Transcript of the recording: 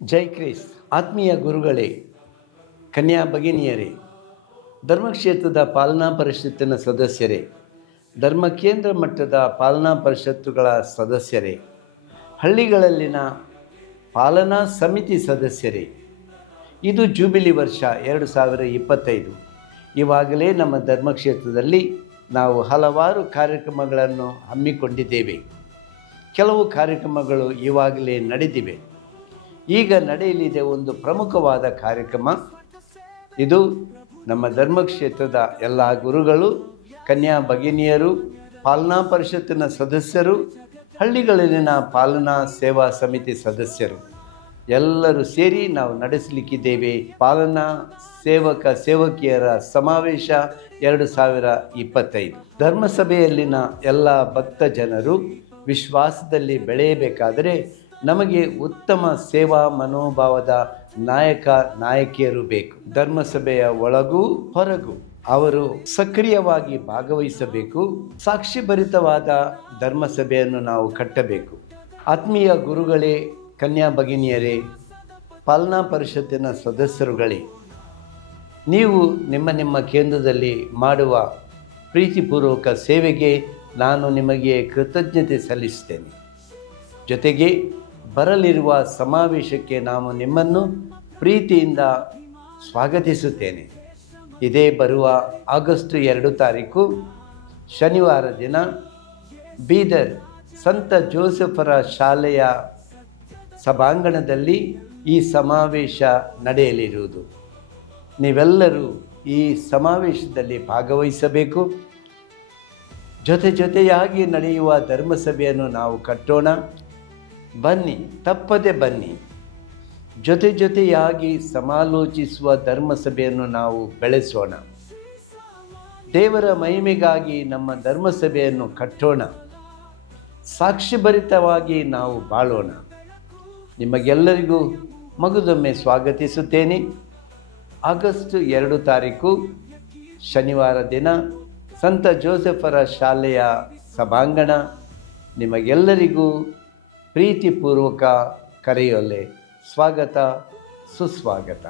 ಜೈ Christ. ಆತ್ಮೀಯ ಗುರುಗಳೇ, ಕನ್ಯಾ ಭಗಿನಿಯರೇ, ಧರ್ಮಕ್ಷೇತ್ರದ ಪಾಲನಾ ಪರಿಷತ್ತಿನ ಸದಸ್ಯರೇ, ಧರ್ಮ ಕೇಂದ್ರ ಮಟ್ಟದ ಪಾಲನಾ ಪರಿಷತ್ತುಗಳ ಸದಸ್ಯರೇ, ಹಳ್ಳಿಗಳಲ್ಲಿನ ಪಾಲನಾ ಸಮಿತಿ ಸದಸ್ಯರೇ, ಇದು ಜೂಬಿಲಿ ವರ್ಷ 2025. ಇವಾಗಲೇ ನಮ್ಮ ಧರ್ಮಕ್ಷೇತ್ರದಲ್ಲಿ ನಾವು ಹಲವಾರು ಕಾರ್ಯಕ್ರಮಗಳನ್ನು ಹಮ್ಮಿಕೊಂಡಿದ್ದೇವೆ. ಕೆಲವು ಕಾರ್ಯಕ್ರಮಗಳು ಇವಾಗಲೇ ನಡೆದಿವೆ. ಈಗ ನಡೆಯಲಿದೆ ಒಂದು ಪ್ರಮುಖವಾದ ಕಾರ್ಯಕ್ರಮ. ಇದು ನಮ್ಮ ಧರ್ಮಕ್ಷೇತ್ರದ ಎಲ್ಲ ಗುರುಗಳು, ಕನ್ಯಾ ಭಗಿನಿಯರು, ಪಾಲನಾ ಪರಿಷತ್ತಿನ ಸದಸ್ಯರು, ಹಳ್ಳಿಗಳಲ್ಲಿನ ಪಾಲನಾ ಸೇವಾ ಸಮಿತಿ ಸದಸ್ಯರು ಎಲ್ಲರೂ ಸೇರಿ ನಾವು ನಡೆಸಲಿಕ್ಕಿದ್ದೇವೆ ಪಾಲನಾ ಸೇವಕಿಯರ ಸಮಾವೇಶ 2025. ಧರ್ಮಸಭೆಯಲ್ಲಿನ ಎಲ್ಲ ಭಕ್ತ ಜನರು ವಿಶ್ವಾಸದಲ್ಲಿ ಬೆಳೆಯಬೇಕಾದರೆ ನಮಗೆ ಉತ್ತಮ ಸೇವಾ ಮನೋಭಾವದ ನಾಯಕಿಯರು ಬೇಕು. ಧರ್ಮಸಭೆಯ ಒಳಗೂ ಹೊರಗೂ ಅವರು ಸಕ್ರಿಯವಾಗಿ ಭಾಗವಹಿಸಬೇಕು. ಸಾಕ್ಷಿಭರಿತವಾದ ಧರ್ಮಸಭೆಯನ್ನು ನಾವು ಕಟ್ಟಬೇಕು. ಆತ್ಮೀಯ ಗುರುಗಳೇ, ಕನ್ಯಾ ಭಗಿನಿಯರೇ, ಪಾಲನಾ ಪರಿಷತ್ತಿನ ಸದಸ್ಯರುಗಳೇ, ನೀವು ನಿಮ್ಮ ಕೇಂದ್ರದಲ್ಲಿ ಮಾಡುವ ಪ್ರೀತಿಪೂರ್ವಕ ಸೇವೆಗೆ ನಾನು ನಿಮಗೆ ಕೃತಜ್ಞತೆ ಸಲ್ಲಿಸ್ತೇನೆ. ಜೊತೆಗೆ ಬರಲಿರುವ ಸಮಾವೇಶಕ್ಕೆ ನಾನು ನಿಮ್ಮನ್ನು ಪ್ರೀತಿಯಿಂದ ಸ್ವಾಗತಿಸುತ್ತೇನೆ. ಇದೇ ಬರುವ ಆಗಸ್ಟ್ 2 ತಾರೀಕು ಶನಿವಾರ ದಿನ ಬೀದರ್ ಸಂತ ಜೋಸೆಫರ ಶಾಲೆಯ ಸಭಾಂಗಣದಲ್ಲಿ ಈ ಸಮಾವೇಶ ನಡೆಯಲಿರುವುದು. ನೀವೆಲ್ಲರೂ ಈ ಸಮಾವೇಶದಲ್ಲಿ ಭಾಗವಹಿಸಬೇಕು. ಜೊತೆಯಾಗಿ ನಡೆಯುವ ಧರ್ಮಸಭೆಯನ್ನು ನಾವು ಕಟ್ಟೋಣ. ಬನ್ನಿ, ತಪ್ಪದೆ ಬನ್ನಿ. ಜೊತೆಯಾಗಿ ಸಮಾಲೋಚಿಸುವ ಧರ್ಮಸಭೆಯನ್ನು ನಾವು ಬೆಳೆಸೋಣ. ದೇವರ ಮಹಿಮೆಗಾಗಿ ನಮ್ಮ ಧರ್ಮಸಭೆಯನ್ನು ಕಟ್ಟೋಣ. ಸಾಕ್ಷಿಭರಿತವಾಗಿ ನಾವು ಬಾಳೋಣ. ನಿಮಗೆಲ್ಲರಿಗೂ ಮಗದೊಮ್ಮೆ ಸ್ವಾಗತಿಸುತ್ತೇನೆ. ಆಗಸ್ಟ್ 2 ತಾರೀಕು ಶನಿವಾರ ದಿನ ಸಂತ ಜೋಸೆಫರ ಶಾಲೆಯ ಸಭಾಂಗಣ. ನಿಮಗೆಲ್ಲರಿಗೂ ಪ್ರೀತಿಪೂರ್ವಕ ಕರೆಯೊಲೆ ಸ್ವಾಗತ, ಸುಸ್ವಾಗತ.